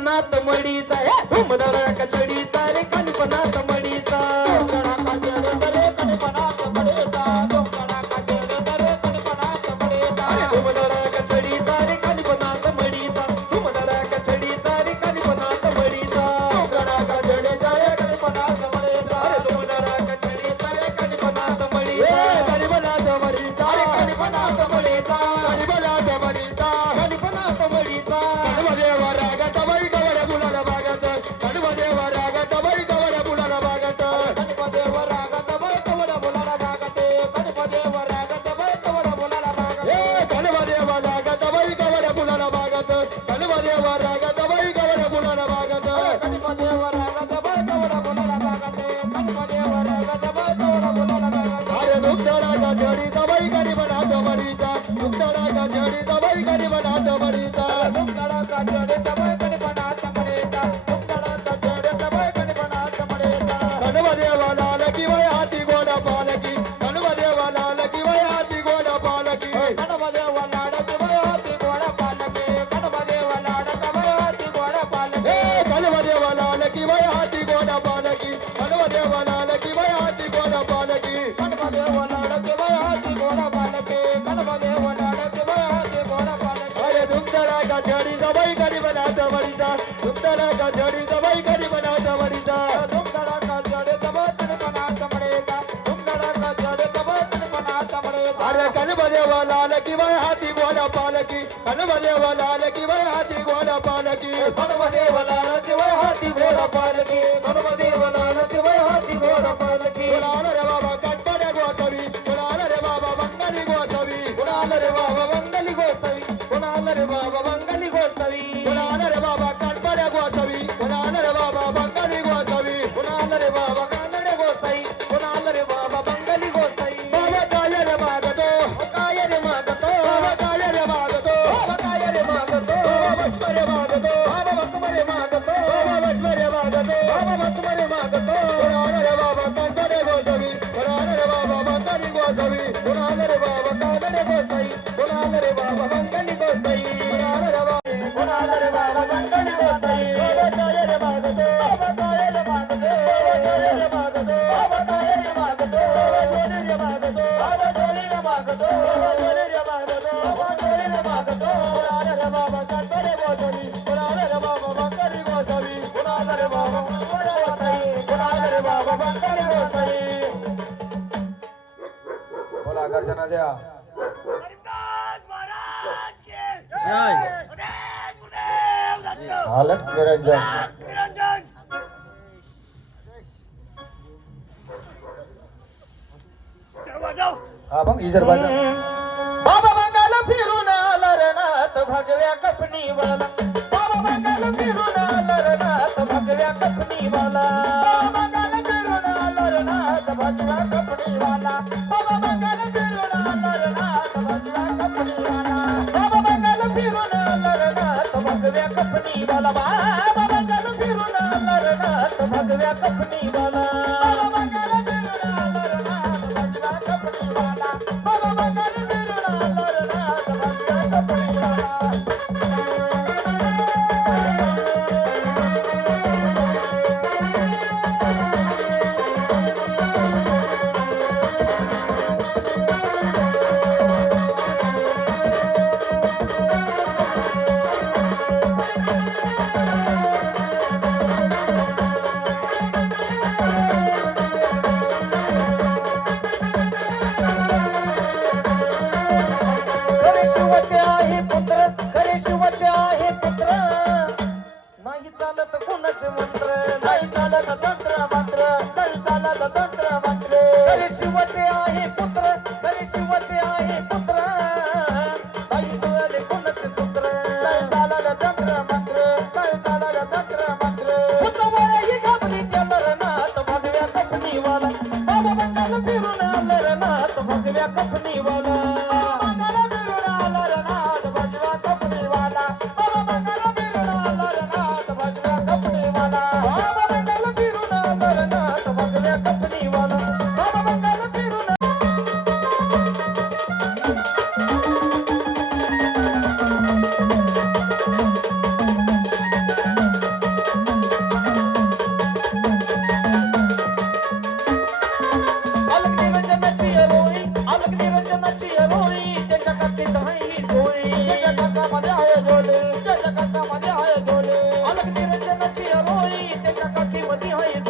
कानिपणात मडीचा धुमधडाका चढीचा रे कानिपणात मडीचा धुमधडाका चढीचा रे कानिपणात मडीचा धुमधडाका चढीचा रे कानिपणात मडीचा धुमधडाका चढीचा रे कानिपणात मडीचा धुमधडाका चढीचा रे कानिपणात मडीचा धुमधडाका चढीचा रे कानिपणात मडीचा धुमधडाका चढीचा रे कानिपणात मडीचा कानिपणात मडीचा कानिपणात मडीचा कानिपणात मडीचा कानिपणात मडीचा गणपदेवा रागत बाई गवड्या मुलाला बागत गणपदेवा रागत बाई गवड्या मुलाला बागत गणपदेवा रागत बाई गवड्या मुलाला बागत गणपदेवा रागत बाई गवड्या मुलाला बागत गणपदेवा रागत बाई गवड्या मुलाला बागत गणपदेवा रागत बाई गवड्या मुलाला बागत गणपदेवा रागत बाई गवड्या मुलाला बागत गणपदेवा रागत बाई गवड्या मुलाला बागत अरे दुखदराचा जडीचा बाई गरीबनाथ मरीचा दुखदराचा जडीचा बाई गरीबनाथ मरीचा दुखदराचा जडीचा बाई गरीबनाथ मरीचा दुखदराचा जडीचा बाई गरीबनाथ मरीचा गणपदेवा लाल की वय हाती गोडा पालकी गणपदेवा लाल की वय हाती गोडा पालकी गणपदेवा लाल की वय हाती गोडा पालकी गणपदेवा लाल की वय हाती गोडा पालकी गणपदेवा लाल की वय हाती गोडा पालकी गणपदेवा लाल की वय हाती गोडा पालकी गणपदेवा लाल की वय हाती गोडा पालकी गणपदेवा लाल की वय हाती गोडा पालकी अरे दुखदराचा जडीचा बाई गरीबनाथ मरीचा दुखदराचा जडीचा बाई गरीबनाथ मरीचा दुखदराचा जडीचा बाई गरीबनाथ मरीचा दुखदराचा जडीचा बाई गरीबनाथ मरीचा अरे गणपदेवा लाल की वय हाती गोडा पालकी गणपदेवा लाल की वय हाती गोडा पालकी गणपदेवा लाल की वय हाती गोडा पालकी गणपदेवा लाल की वय हाती गोडा पालकी गुणाल रे बाबा कट्टरे गोसवी गुणाल रे बाबा मंगली गोसवी गुणाल रे बाबा मंगली गोसवी गुणाल रे बाबा मंगली गोसवी गुणाल रे बाबा कट्टरे गोसवी गुणाल रे बाबा मंगली गोसवी गुणाल रे बाबा कांदडे गोसाई गुणाल रे बाबा मंगली गोसाई बाबा काय रे मागतो काय रे मागतो बाबा काय रे मागतो बाबा काय रे मागतो बाबा बसमरे मागतो बाबा बसमरे मागतो बाबा बसमरे मागतो बाबा बसमरे मागतो गुणाल रे बाबा कट्टरे गोसवी गुणाल रे बाबा मंगली गोसवी गुणाल रे बाबा कांदडे गोसाई गुणाल रे बाबा मंगली गोसाई गुणाल रे बाबा गुणाल रे बाबा मंगली गोसाई बाबा काय रे मागतो बाबा काय रे मागतो बाबा काय रे मागतो बाबा काय रे मागतो बाबा जोली रे मागतो बाबा जोली रे मागतो बाबा जोली रे मागतो बाबा जोली रे मागतो गुणाल रे बाबा कट्टरे गोसवी गुणाल रे बाबा मंगली गोसवी गुणाल रे बाबा मंगली गोसाई गुणाल रे बाबा मंगली गोसाई बोला गर्जना द्या जय हालत निरंजन हा मग इजर बाजा बाबा मंगल फिरून आला रे नाथ भगव्या कपनी वाला बाबा मंगल फिरून आला रे नाथ भगव्या कपनी वाला बाबा मंगल फिरून आला रे नाथ भगव्या कपनी वाला बाबा मंगल फिरून आला रे नाथ भगव्या कपनी वाला बाबा मंगल फिरून आला रे नाथ भगव्या कपनी वाला बाबा मंगल फिरून आला रे नाथ भगव्या कपनी वाला बाबा मंगल फिरून आला रे नाथ भगव्या कपनी वाला बाबा मंगल फिरून आला रे नाथ भगव्या कपनी वाला शिवाचे आहे पुत्र खरे शिवाचे आहे पुत्र नाही चालत कोणाचे मंत्र नाही चालत तंत्र मंत्र नाही चालत तंत्र मंत्र खरे शिवाचे आहे पुत्र खरे शिवाचे आहे पुत्र नाही जुळले कोणाचे सूत्र नाही चालत तंत्र मंत्र नाही चालत तंत्र मंत्र ही घाबरी त्याला रनात भगव्या कपनी वाला बाबा मंगल फिरून आला रनात भगव्या कपनी वाला जायचं